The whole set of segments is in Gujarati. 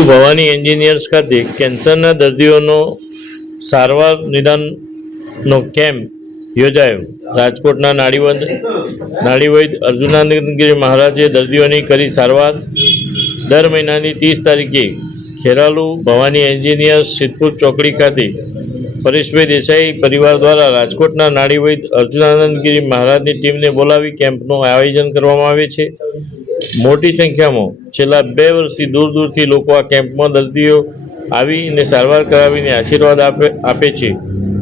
ખેરાલુ ભવાની એન્જિનિયર્સ ખાતે કેન્સરના દર્દીઓનો સારવાર નિદાનનો કેમ્પ યોજાયો। રાજકોટના નાડીવૈદ અર્જુનાનંદગીરી મહારાજે દર્દીઓની કરી સારવાર। દર મહિનાની 30 તારીખે ખેરાલુ ભવાની એન્જિનિયર્સ સિદ્ધપુર ચોકડી ખાતે પરેશભાઈ દેસાઈ પરિવાર દ્વારા રાજકોટના નાડીવૈદ અર્જુનાનંદગીરી મહારાજની ટીમને બોલાવી કેમ્પનું આયોજન કરવામાં આવે છે। મોટી સંખ્યામાં છેલ્લા 2 વર્ષથી દૂર દૂરથી લોકો આ કેમ્પમાં દર્દીઓ આવીને સારવાર કરાવીને આશીર્વાદ આપે છે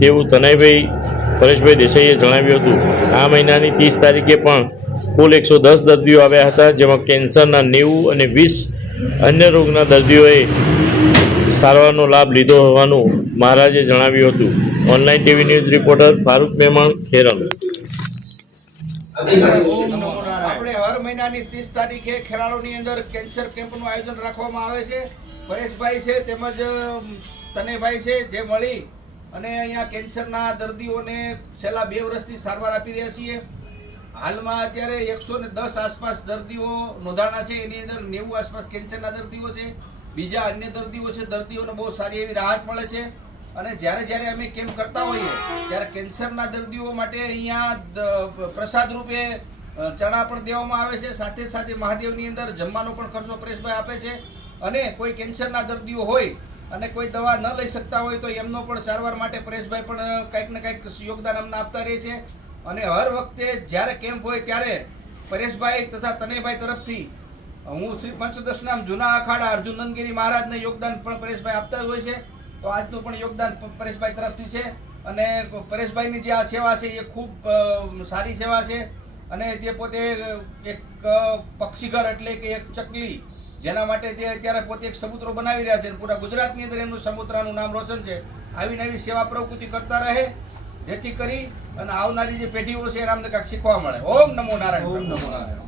તેવું તનયભાઈ પરેશભાઈ દેસાઈએ જણાવ્યું હતું। આ મહિનાની 30 તારીખે પણ કુલ 110 દર્દીઓ આવ્યા હતા, જેમાં કેન્સરના 90 અને 20 અન્ય રોગના દર્દીઓએ સારવારનો લાભ લીધો હોવાનું મહારાજે જણાવ્યું હતું। Online TV news reporter Farooq Memon, Kheralu. આપણે હર મહિનાની 30 તારીખે ખેરાલુની અંદર કેન્સર કેમ્પનું આયોજન રાખવામાં આવે છે। પરેશભાઈ છે તેમજ તનેભાઈ છે જે મળી અને અહીંયા કેન્સરના દર્દીઓને છેલ્લા 2 વર્ષથી સારવાર આપી રહ્યા છીએ। હાલમાં અત્યારે 110 આસપાસ દર્દીઓ નોંધાણા છે, એની અંદર 90 આસપાસ કેન્સરના દર્દીઓ છે, બીજા અન્ય દર્દીઓ છે। દર્દીઓને બહુ સારી એવી રાહત મળે છે અને જ્યારે અમે કેમ્પ કરતા હોઈએ ત્યારે કેન્સરના દર્દીઓ માટે અહીંયા પ્રસાદ રૂપે ચણા પણ દેવામાં આવે છે। સાથે સાથે મહાદેવની અંદર જમવાનો પણ ખર્ચો પરેશભાઈ આપે છે અને કોઈ કેન્સરના દર્દીઓ હોય અને કોઈ દવા ન લઈ શકતા હોય તો એમનો પણ સારવાર માટે પરેશભાઈ પણ કંઈક ને કંઈક યોગદાન અમને આપતા રહે છે। અને હર વખતે જ્યારે કેમ્પ હોય ત્યારે પરેશભાઈ તથા તનેભાઈ તરફથી હું શ્રી પંચદશનામ જૂના અખાડા અર્જુનનગીરી મહારાજને યોગદાન પણ પરેશભાઈ આપતા જ હોય છે। તો આજનું પણ યોગદાન પરેશભાઈ તરફથી છે અને પરેશભાઈની જે આ સેવા છે એ ખૂબ સારી સેવા છે અને તે પોતે એક પક્ષીઘર એટલે કે એક ચકલી જેના માટે તે અત્યારે પોતે એક સમુદ્ર બનાવી રહ્યા છે, પૂરા ગુજરાતની અંદર એમનું સમુદ્રનું નામ રોશન છે। આવી નવી સેવા પ્રવૃત્તિ કરતા રહે જેથી કરી અને આવનારી જે પેઢીઓ છે એને અમને કાંઈક શીખવા મળે। ઓમ નમો નારાયણ, ઓમ નમો નારાયણ।